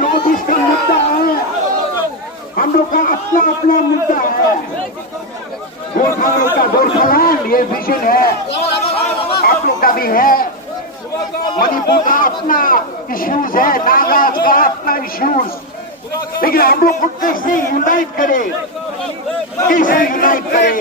North east का मुद्दा है, हम लोग का अपना अपना मुद्दा है। गोरखावाल का गोरखालैंड ये विजन है, आप लोग का भी है। मणिपुर का अपना इश्यूज है, नागाज का अपना इश्यूज, लेकिन हम लोग को कैसे यूनाइट करें, कैसे यूनाइट करें।